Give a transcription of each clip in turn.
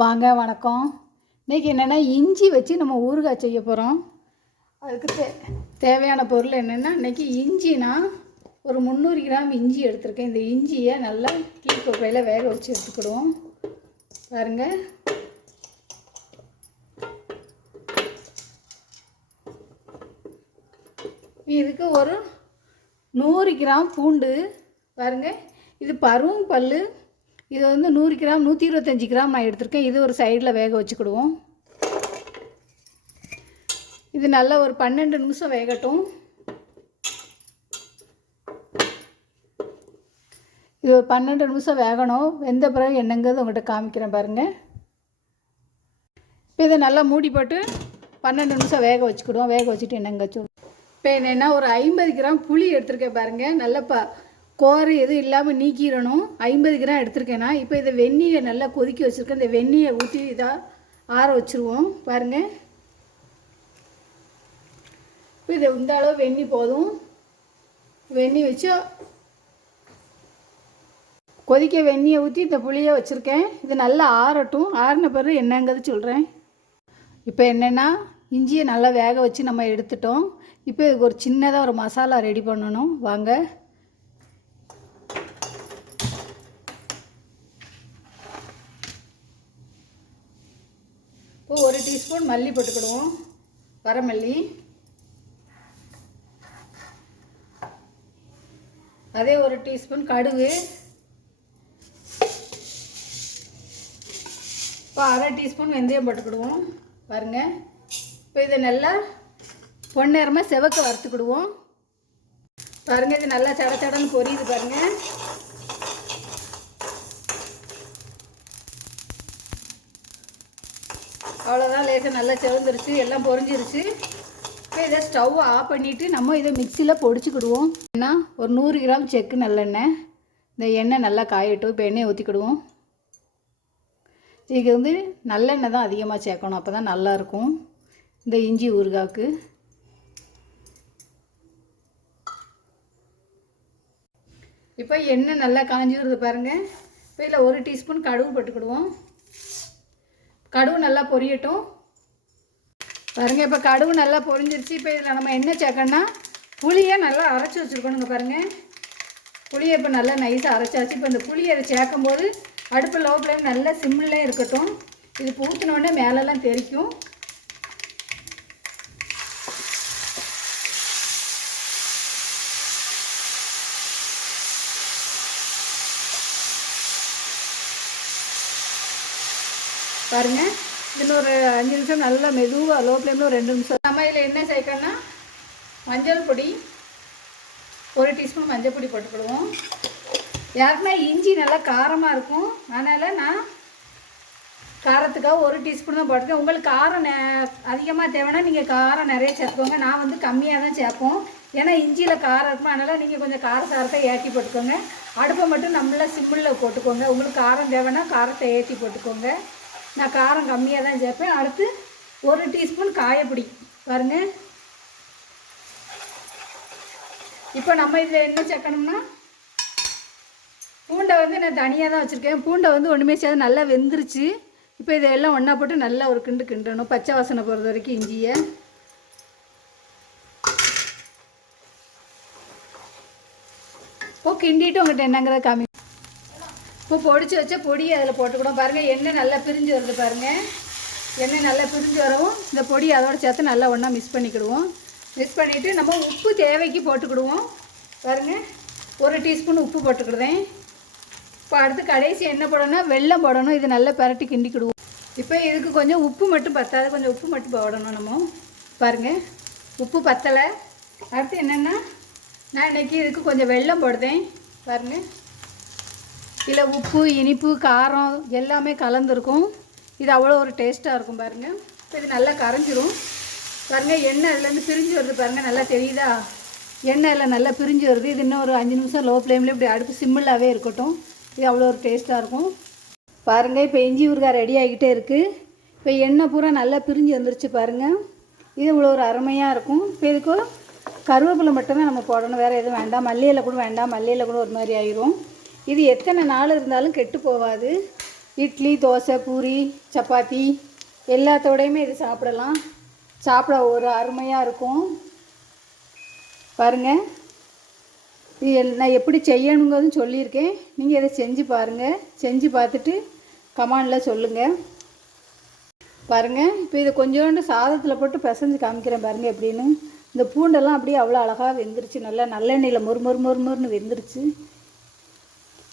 வாங்க வணக்கம். இன்றைக்கி என்னென்னா இஞ்சி வச்சு நம்ம ஊறுகாய் செய்ய போகிறோம். அதுக்கு தேவையான பொருள் என்னென்னா, இன்றைக்கி இஞ்சினா ஒரு 300 கிராம் இஞ்சி எடுத்திருக்கேன். இந்த இஞ்சியை நல்லா டீ கோப்பையில் வேக வச்சு எடுத்துக்கிடுவோம். பாருங்கள், இதுக்கு ஒரு 100 கிராம் பூண்டு. பாருங்கள், இது பருவம் பல். இது வந்து 100 கிராம் 125 கிராம் நான் எடுத்திருக்கேன். இது ஒரு சைடில் வேக வச்சுக்கிடுவோம். இது நல்லா ஒரு 12 நிமிஷம் வேகட்டும். இது ஒரு 12 நிமிஷம் வேகணும். வெந்த பிறகு என்னங்கிறது உங்கள்கிட்ட காமிக்கிறேன் பாருங்கள். இப்போ இதை நல்லா மூடி போட்டு 12 நிமிஷம் வேக வச்சுக்கிடுவோம். வேக வச்சுட்டு என்னங்க சொல்லுவோம். இப்போ என்னென்னா ஒரு 50 கிராம் புளி எடுத்திருக்கேன் பாருங்கள். நல்லா கோரை எதுவும் இல்லாமல் நீக்கிடணும். 50 கிராம் எடுத்துருக்கேன்னா. இப்போ இதை வெந்நியை நல்லா கொதிக்க வச்சுருக்கேன். இந்த வெந்நியை ஊற்றி இதாக ஆற வச்சுருவோம். பாருங்கள், இப்போ இதை இந்த அளவு வெந்நி போதும். வெந்நி வச்சு கொதிக்க வெந்நியை ஊற்றி இந்த புளியை வச்சுருக்கேன். இது நல்லா ஆறட்டும். ஆறின பிறகு என்னங்கிறது சொல்கிறேன். இப்போ என்னென்னா, இஞ்சியை நல்லா வேக வச்சு நம்ம எடுத்துட்டோம். இப்போ இதுக்கு ஒரு சின்னதாக ஒரு மசாலா ரெடி பண்ணணும். வாங்க. இப்போ 1 டீஸ்பூன் மல்லி போட்டுக்கிடுவோம், வரமல்லி. அதே 1 டீஸ்பூன் கடுகு. இப்போ 1/2 டீஸ்பூன் வெந்தயம் போட்டுக்கிடுவோம். பாருங்கள், இப்போ இதை நல்லா பொன்னேரமாக செவக்க வறுத்துக்கிடுவோம். பாருங்கள், இது நல்லா சட சடன்னு பொரியுது பாருங்கள். அவ்வளோதான், லேசாக நல்லா செவந்துருச்சு, எல்லாம் பொரிஞ்சிருச்சு. இப்போ இதை ஸ்டவ் ஆஃப் பண்ணிவிட்டு நம்ம இதை மிக்சியில் பொடிச்சுக்கிடுவோம். ஏன்னா ஒரு 100 கிராம் செக்கு நல்லெண்ணெய். இந்த எண்ணெய் நல்லா காயட்டும். இப்போ எண்ணெயை ஊற்றிக்கிடுவோம். இதுக்கு வந்து நல்லெண்ணெய் தான் அதிகமாக சேர்க்கணும், அப்போ தான் நல்லாயிருக்கும் இந்த இஞ்சி ஊறுகாய்க்கு. இப்போ எண்ணெய் நல்லா காஞ்சி வருது பாருங்கள். இப்போ இதில் 1 டீஸ்பூன் கடுகு போட்டுக்கிடுவோம். கடுகு நல்லா பொரியட்டும். பாருங்கள், இப்போ கடுகு நல்லா பொரிஞ்சிருச்சு. இப்போ இதில் நம்ம என்ன சேர்க்கணும்னா, புளியை நல்லா அரைச்சி வச்சுருக்கணுங்க. பாருங்கள், புளியை இப்போ நல்லா நைஸாக அரைச்சாச்சு. இப்போ இந்த புளியை அதை சேர்க்கும்போது அடுப்பு லோ ஃப்ளேம் நல்லா சிம்மில் இருக்கட்டும். இது ஊற்றினோடனே மேலெல்லாம் தெரிக்கும். பாருங்கள், இதில் ஒரு 5 நிமிஷம் நல்லா மெதுவாக லோ ஃப்ளேமில் ஒரு 2 நிமிஷம். நம்ம இதில் என்ன சேர்க்கணும்னா, மஞ்சள் பொடி 1 டீஸ்பூன் மஞ்சள் பொடி போட்டுக்கிடுவோம். யாருக்குன்னா இஞ்சி நல்லா காரமாக இருக்கும், அதனால் நான் காரத்துக்காக 1 டீஸ்பூன் தான் போட்டுருக்கேன். உங்களுக்கு காரம் அதிகமாக தேவைன்னா நீங்கள் காரம் நிறைய சேர்த்துக்கோங்க. நான் வந்து கம்மியாக தான் சேர்ப்போம், ஏன்னா இஞ்சியில் காரம் இருக்கும். அதனால் நீங்கள் கொஞ்சம் காரத்தை ஏற்றி போட்டுக்கோங்க. அடுப்பை மட்டும் நம்மள சிம்மில் போட்டுக்கோங்க. உங்களுக்கு காரம் தேவைன்னா காரத்தை ஏற்றி போட்டுக்கோங்க. நான் காரம் கம்மியாக தான் சேர்ப்பேன். அடுத்து 1 டீஸ்பூன் காயப்பொடி. பாருங்கள், இப்போ நம்ம இதில் என்ன சேர்க்கணும்னா, பூண்டை வந்து நான் தனியாக தான் வச்சுருக்கேன். பூண்டை வந்து ஒன்றுமே சேர்த்து நல்லா வெந்துருச்சு. இப்போ இதெல்லாம் ஒன்றா போட்டு நல்லா ஒரு கிண்டணும், பச்சை வாசனை போகிறது வரைக்கும் இஞ்சியை. இப்போ கிண்டிட்டு உங்கள்கிட்ட என்னங்கிறத காமி. இப்போ பொடிச்சு வச்ச பொடியை அதில் போட்டுக்கிடும். பாருங்கள், எண்ணெய் நல்லா பிரிஞ்சு வருது பாருங்கள். எண்ணெய் நல்லா பிரிஞ்சு வரவும் இந்த பொடி அதோட சேர்த்து நல்லா ஒன்றா மிக்ஸ் பண்ணிக்கிடுவோம். மிக்ஸ் பண்ணிவிட்டு நம்ம உப்பு தேவைக்கு போட்டுக்கிடுவோம். பாருங்கள், 1 டீஸ்பூன் உப்பு போட்டுக்கிடுவேன். இப்போ அடுத்து கடைசி என்ன போடணும்னா, வெல்லம் போடணும். இது நல்லா பரட்டி கிண்டிக்கிடுவோம். இப்போ இதுக்கு கொஞ்சம் உப்பு மட்டும் பத்தாது, கொஞ்சம் உப்பு மட்டும் போடணும் நம்ம. பாருங்கள், உப்பு பத்தலை. அடுத்து என்னென்னா, நான் இன்றைக்கி இதுக்கு கொஞ்சம் வெல்லம் போடுதேன். பாருங்கள், இதில் உப்பு, இனிப்பு, காரம் எல்லாமே கலந்துருக்கும். இது அவ்வளோ ஒரு டேஸ்ட்டாக இருக்கும் பாருங்கள். இப்போ இது நல்லா கரைஞ்சிரும். பாருங்கள், எண்ணெய் அதுலேருந்து பிரிஞ்சு வருது பாருங்கள், நல்லா தெரியுதா? எண்ணெய் எல்லாம் நல்லா பிரிஞ்சு வருது. இது இன்னும் ஒரு 5 நிமிஷம் லோ ஃப்ளேமில் இப்படி அடுப்பு சிம்மிலாகவே இருக்கட்டும். இது அவ்வளோ ஒரு டேஸ்ட்டாக இருக்கும். பாருங்கள், இப்போ இஞ்சி ஊறுகாய் ரெடி ஆகிக்கிட்டே இருக்குது. இப்போ எண்ணெய் பூரா நல்லா பிரிஞ்சு வந்துருச்சு பாருங்கள். இது இவ்வளோ ஒரு அருமையாக இருக்கும். இப்போ இதுக்கு கருவேப்பிலை மட்டும்தான் நம்ம போடணும், வேறு எதுவும் வேண்டாம். மல்லியில் கூட வேண்டாம், மல்லியில் கூட ஒரு மாதிரி ஆயிரும். இது எத்தனை நாள் இருந்தாலும் கெட்டு போகாது. இட்லி, தோசை, பூரி, சப்பாத்தி எல்லாத்தோடையுமே இது சாப்பிடலாம். சாப்பிட ஒரு அருமையாக இருக்கும். பாருங்கள், இது நான் எப்படி செய்யணுங்கிறதும் சொல்லியிருக்கேன். நீங்கள் இதை செஞ்சு பாருங்கள். செஞ்சு பார்த்துட்டு கமெண்டில் சொல்லுங்கள். பாருங்கள், இப்போ இதை கொஞ்சோண்டு சாதத்தில் போட்டு பிசைஞ்சு காமிக்கிறேன் பாருங்கள் எப்படின்னு. இந்த பூண்டெல்லாம் அப்படியே அவ்வளோ அழகாக வெந்துருச்சு. நல்லா நல்லெண்ணெயில் மொறுமொறுன்னு வெந்துருச்சு.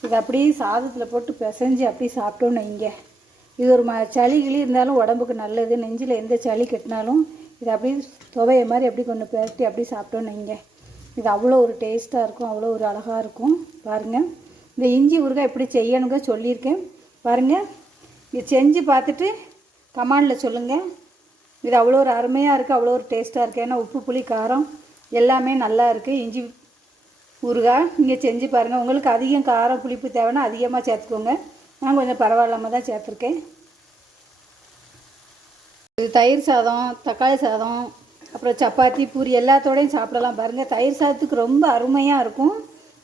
இது அப்படியே சாதத்தில் போட்டு பிசைஞ்சு அப்படியே சாப்பிட்டோன்னு வைங்க. இது ஒரு சளி கிளி இருந்தாலும் உடம்புக்கு நல்லது. நெஞ்சில் எந்த சளி கட்டினாலும் இது அப்படியே துவைய மாதிரி அப்படி கொஞ்சம் பிரட்டி அப்படி சாப்பிட்டோன்னு வைங்க. இது அவ்வளோ ஒரு டேஸ்ட்டாக இருக்கும், அவ்வளோ ஒரு அழகாக இருக்கும். பாருங்கள், இந்த இஞ்சி ஊறுகாய் எப்படி செய்யணுங்க சொல்லியிருக்கேன். பாருங்கள், இது செஞ்சு பார்த்துட்டு கமெண்டில் சொல்லுங்கள். இது அவ்வளோ ஒரு அருமையாக இருக்குது, அவ்வளோ ஒரு டேஸ்ட்டாக இருக்குது. ஏன்னா உப்பு, புளி, காரம் எல்லாமே நல்லா இருக்குது. இஞ்சி ஊறுகாய் நீங்கள் செஞ்சு பாருங்கள். உங்களுக்கு அதிகம் காரம் புளிப்பு தேவைன்னா அதிகமாக சேர்த்துக்கோங்க. நான் கொஞ்சம் பரவாயில்லாமல் தான் சேர்த்துருக்கேன். இது தயிர் சாதம், தக்காளி சாதம், அப்புறம் சப்பாத்தி, பூரி எல்லாத்தோடையும் சாப்பிடலாம். பாருங்கள், தயிர் சாதத்துக்கு ரொம்ப அருமையாக இருக்கும்.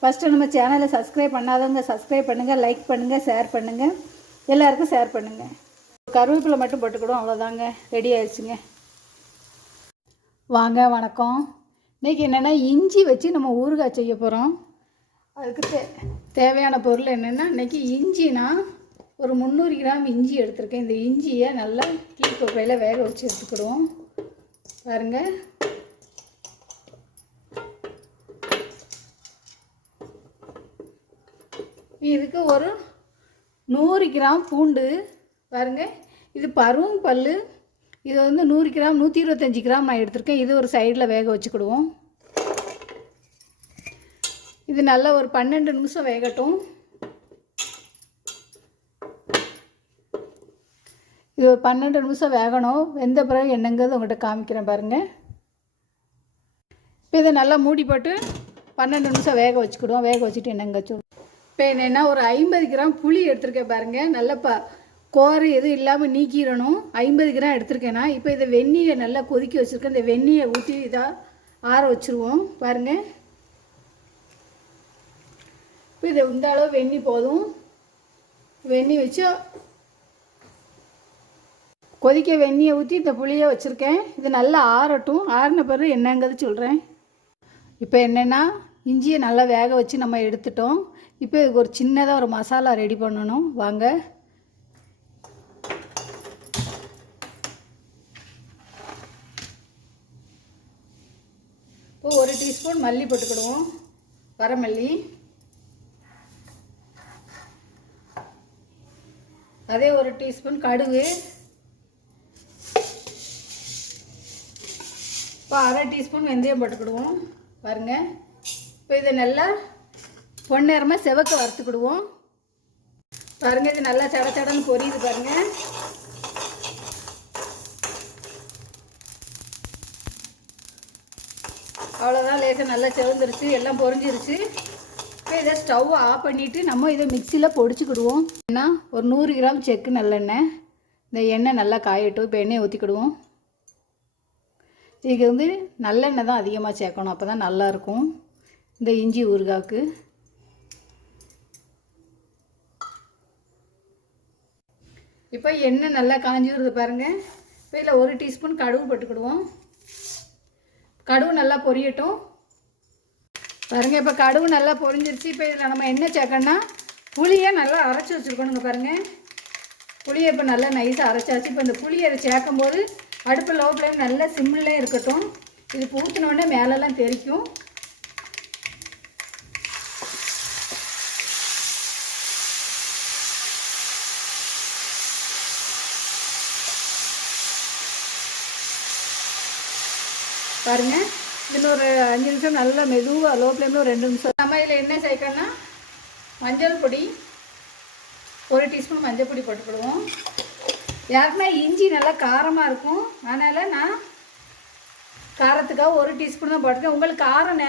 ஃபஸ்ட்டு நம்ம சேனலை சப்ஸ்கிரைப் பண்ணாதவங்க சப்ஸ்கிரைப் பண்ணுங்கள், லைக் பண்ணுங்கள், ஷேர் பண்ணுங்கள், எல்லாருக்கும் ஷேர் பண்ணுங்கள். கருவேப்பிலை மட்டும் போட்டுக்கிடும், அவ்வளோதாங்க. ரெடி ஆயிடுச்சுங்க. வாங்க, வணக்கம். இன்றைக்கி என்னென்னா இஞ்சி வச்சு நம்ம ஊறுகாய் செய்ய போகிறோம். அதுக்கு தேவையான பொருள் என்னென்னா, இன்றைக்கி இஞ்சினா ஒரு 300 கிராம் இஞ்சி எடுத்திருக்கேன். இந்த இஞ்சியை நல்லா கீழ்கொப்பையில் வேக வச்சு எடுத்துக்கிடுவோம். பாருங்கள், இதுக்கு ஒரு 100 கிராம் பூண்டு. பாருங்கள், இது பருவம் பல். இது வந்து 100 கிராம் 125 கிராம் நான் எடுத்திருக்கேன். இது ஒரு சைடில் வேக வச்சுக்கிடுவோம். இது நல்லா ஒரு 12 நிமிஷம் வேகட்டும். இது ஒரு 12 நிமிஷம் வேகணும். வெந்த பிறகு என்னங்கிறது உங்கள்கிட்ட காமிக்கிறேன் பாருங்கள். இப்போ இதை நல்லா மூடி போட்டு 12 நிமிஷம் வேக வச்சுக்கிடுவோம். வேக வச்சுட்டு என்னங்க இப்போ என்னென்னா ஒரு 50 கிராம் புளி எடுத்திருக்கேன் பாருங்கள். நல்லா கோரை எதுவும் இல்லாமல் நீக்கிடணும். 50 கிராம் எடுத்திருக்கேன்னா இப்போ இதை வெந்நீரை நல்லா கொதிக்க வச்சுருக்கேன். இந்த வெந்நீரை ஊற்றி இதாக ஆற வச்சுருவோம். பாருங்கள், இப்போ இதை இந்த அளவு வெந்நி போதும். வெந்நி வச்சு கொதிக்க வெந்நியை ஊற்றி இந்த புளியை வச்சுருக்கேன். இது நல்லா ஆறட்டும். ஆறின பிறகு என்னங்கிறது சொல்கிறேன். இப்போ என்னென்னா, இஞ்சியை நல்லா வேக வச்சு நம்ம எடுத்துட்டோம். இப்போ இதுக்கு ஒரு சின்னதாக ஒரு மசாலா ரெடி பண்ணணும். வாங்க. இப்போ 1 டீஸ்பூன் மல்லி போட்டுக்கிடுவோம், வரமல்லி. அதே 1 டீஸ்பூன் கடுகு. இப்போ 1/2 டீஸ்பூன் வெந்தயம் போட்டுக்கிடுவோம். பாருங்கள், இப்போ இதை நல்லா பொன்னேரமாக செவக்க வறுத்துக்கிடுவோம். பாருங்கள், இது நல்லா சட சடன்னு பொரியுது பாருங்கள். அவ்வளோதான், லேசாக நல்லா செவந்துருச்சு, எல்லாம் பொரிஞ்சிருச்சு. இப்போ இதை ஸ்டவ் ஆஃப் பண்ணிவிட்டு நம்ம இதை மிக்சியில் பொடிச்சுக்கிடுவோம். ஏன்னா ஒரு 100 கிராம் செக்கு நல்லெண்ணெய். இந்த எண்ணெய் நல்லா காயட்டும். இப்போ எண்ணெயை ஊற்றிக்கிடுவோம். இதுக்கு வந்து நல்லெண்ணெய் தான் அதிகமாக சேர்க்கணும், அப்போ தான் நல்லாயிருக்கும் இந்த இஞ்சி ஊறுகாய்க்கு. இப்போ எண்ணெய் நல்லா காஞ்சி வருது பாருங்கள். இப்போ இதில் 1 டீஸ்பூன் கடுகு போட்டுக்கிடுவோம். கடுகு நல்லா பொரியட்டும். பாருங்கள், இப்போ கடுகு நல்லா பொரிஞ்சிருச்சு. இப்போ இதில் நம்ம என்ன சேர்க்கணும்னா, புளியை நல்லா அரைச்சி வச்சுருக்கணுங்க. பாருங்கள், புளியை இப்போ நல்லா நைஸாக அரைச்சாச்சு. இப்போ இந்த புளியை அதை சேர்க்கும்போது அடுப்பு லோ ஃப்ளேம் நல்லா சிம்மில் இருக்கட்டும். இது ஊற்றினோடனே மேலெல்லாம் தெரிக்கும். பாருங்கள், இன்னொரு 5 நிமிஷம் நல்லா மெதுவாக லோ ஃப்ளேமில் ஒரு 2 நிமிஷம். நம்ம இதில் என்ன சேர்க்கணும்னா, மஞ்சள் பொடி 1 டீஸ்பூன் மஞ்சள் பொடி போட்டுக்கிடுவோம். யாருக்குன்னா இஞ்சி நல்லா காரமாக இருக்கும், அதனால் நான் காரத்துக்காக 1 டீஸ்பூன் தான் போட்டிருக்கேன். உங்களுக்கு காரம்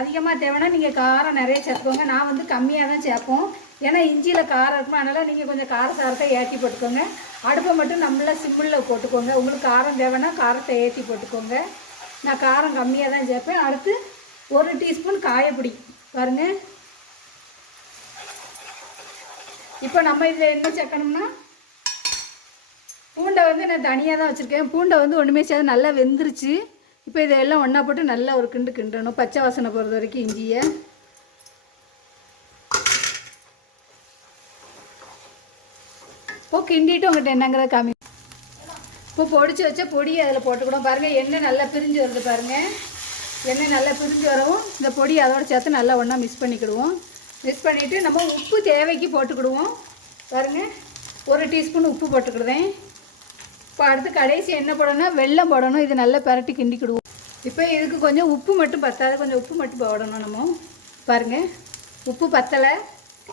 அதிகமாக தேவைன்னா நீங்கள் காரம் நிறைய சேர்த்துக்கோங்க. நான் வந்து கம்மியாக தான் சேர்ப்போம், ஏன்னா இஞ்சியில் காரம் இருக்கும். அதனால் நீங்கள் கொஞ்சம் காரத்தை ஏற்றி போட்டுக்கோங்க. அடுப்பை மட்டும் நம்மள சிம்மில் போட்டுக்கோங்க. உங்களுக்கு காரம் தேவைன்னா காரத்தை ஏற்றி போட்டுக்கோங்க. நான் காரம் கம்மியாக தான் சேர்ப்பேன். அடுத்து 1 டீஸ்பூன் காயப்பொடி. பாருங்கள், இப்போ நம்ம இதில் என்ன சேர்க்கணும்னா பூண்டை வந்து நான் தனியாக தான் வச்சுருக்கேன். பூண்டை வந்து ஒன்றுமே சேர்த்து நல்லா வெந்துருச்சு. இப்போ இதெல்லாம் ஒன்றா போட்டு நல்லா ஒரு கிண்டணும், பச்சை வாசனை போகிறது வரைக்கும் இஞ்சியை. இப்போ கிண்டிட்டு உங்கள்கிட்ட என்னங்கிறத காமி. இப்போ பொடிச்சு வச்ச பொடியை அதில் போட்டுக்கூடும் பாருங்கள். எண்ணெய் நல்லா பிரிஞ்சு வருது பாருங்கள். எண்ணெய் நல்லா பிரிஞ்சு வரவும் இந்த பொடி அதோடு சேர்த்து நல்லா ஒன்றா மிக்ஸ் பண்ணிக்கிடுவோம். மிக்ஸ் பண்ணிவிட்டு நம்ம உப்பு தேவைக்கு போட்டுக்கிடுவோம் பாருங்கள். 1 டீஸ்பூன் உப்பு போட்டுக்கிடுவேன். இப்போ அடுத்து கடைசி என்ன போடணும்னா வெல்லம் போடணும். இது நல்லா பரட்டி கிண்டிக்கிடுவோம். இப்போ இதுக்கு கொஞ்சம் உப்பு மட்டும் பத்தாது, கொஞ்சம் உப்பு மட்டும் போடணும் நம்ம பாருங்கள். உப்பு பத்தலை.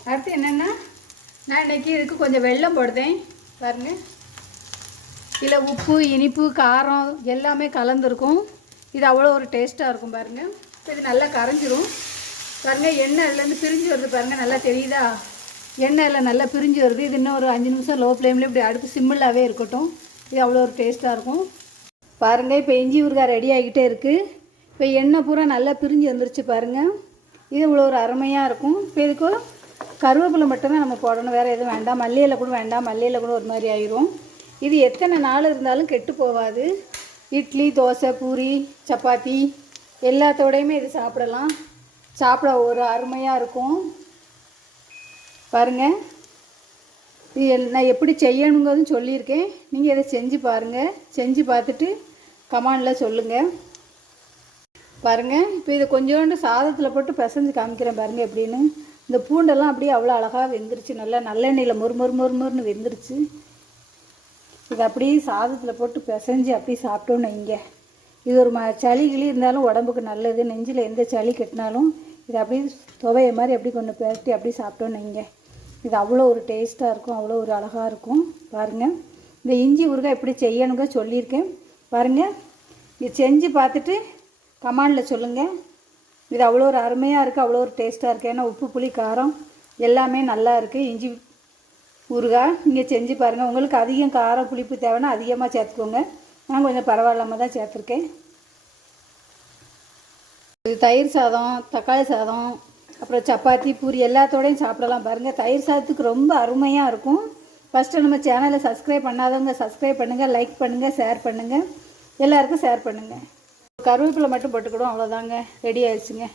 அடுத்து என்னென்னா நான் இன்றைக்கி இதுக்கு கொஞ்சம் வெல்லம் போடுதேன் பாருங்கள். இதில் உப்பு, இனிப்பு, காரம் எல்லாமே கலந்துருக்கும். இது அவ்வளோ ஒரு டேஸ்ட்டாக இருக்கும் பாருங்கள். இப்போ இது நல்லா கரைஞ்சிரும் பாருங்கள். எண்ணெய் அதுலேருந்து பிரிஞ்சு வருது பாருங்கள். நல்லா தெரியுதா? எண்ணெயில் நல்லா பிரிஞ்சு வருது. இது இன்னும் ஒரு 5 நிமிஷம் லோ ஃப்ளேமில் இப்படி அடுப்பு சிம்மிளாகவே இருக்கட்டும். இது அவ்வளோ ஒரு டேஸ்ட்டாக இருக்கும் பாருங்கள். இப்போ இஞ்சி ஊறுகாய் ரெடி ஆகிக்கிட்டே இருக்குது. இப்போ எண்ணெய் பூரா நல்லா பிரிஞ்சு வந்துருச்சு பாருங்கள். இது இவ்வளோ ஒரு அருமையாக இருக்கும். இப்போ இதுக்கு கருவேப்பிலை மட்டும்தான் நம்ம போடணும், வேறு எதுவும் வேண்டாம். மல்லியில் கூட வேண்டாம், மல்லியில் கூட ஒரு மாதிரி ஆயிரும். இது எத்தனை நாள் இருந்தாலும் கெட்டு போகாது. இட்லி, தோசை, பூரி, சப்பாத்தி எல்லாத்தோடையுமே இது சாப்பிடலாம். சாப்பிட ஒரு அருமையாக இருக்கும் பாருங்கள். இது நான் எப்படி செய்யணுங்கிறதும் சொல்லியிருக்கேன். நீங்கள் இதை செஞ்சு பாருங்கள். செஞ்சு பார்த்துட்டு கமெண்டில் சொல்லுங்கள் பாருங்கள். இப்போ இதை கொஞ்சோண்டு சாதத்தில் போட்டு பிசைஞ்சு காமிக்கிறேன் பாருங்கள் எப்படின்னு. இந்த பூண்டெல்லாம் அப்படியே அவ்வளோ அழகாக வெந்துருச்சு. நல்லா நல்லெண்ணெயில் மொறுமொறுன்னு வெந்துருச்சு. இது அப்படியே சாதத்தில் போட்டு பிசைஞ்சு அப்படியே சாப்பிட்டோன்னு வைங்க. இது ஒரு சளி கிளி இருந்தாலும் உடம்புக்கு நல்லது. நெஞ்சில் எந்த சளி கட்டினாலும் இது அப்படியே துவைய மாதிரி அப்படி கொஞ்சம் பிரட்டி அப்படியே சாப்பிட்டோன்னு வைங்க. இது அவ்வளோ ஒரு டேஸ்ட்டாக இருக்கும், அவ்வளோ ஒரு அழகாக இருக்கும் பாருங்கள். இந்த இஞ்சி ஊறுகாய் எப்படி செய்யணுங்க சொல்லியிருக்கேன் பாருங்கள். இது செஞ்சு பார்த்துட்டு கமெண்டில் சொல்லுங்கள். இது அவ்வளோ ஒரு அருமையாக இருக்குது, அவ்வளோ ஒரு டேஸ்ட்டாக இருக்குது. ஏன்னா உப்பு, புளி, காரம் எல்லாமே நல்லா இருக்குது. இஞ்சி ஊறுகாய் நீங்கள் செஞ்சு பாருங்கள். உங்களுக்கு அதிகம் காரம் புளிப்பு தேவைன்னா அதிகமாக சேர்த்துக்கோங்க. நான் கொஞ்சம் பரவாயில்லாமல் தான் சேர்த்துருக்கேன். இது தயிர் சாதம், தக்காளி சாதம், அப்புறம் சப்பாத்தி, பூரி எல்லாத்தோடையும் சாப்பிடலாம் பாருங்கள். தயிர் சாதத்துக்கு ரொம்ப அருமையாக இருக்கும். ஃபஸ்ட்டு நம்ம சேனலை சப்ஸ்கிரைப் பண்ணாதவங்க சப்ஸ்கிரைப் பண்ணுங்கள், லைக் பண்ணுங்கள், ஷேர் பண்ணுங்கள், எல்லாருக்கும் ஷேர் பண்ணுங்கள். கருவேப்பிலை மட்டும் போட்டுக்கிடும், அவ்வளோதாங்க. ரெடி ஆயிடுச்சுங்க.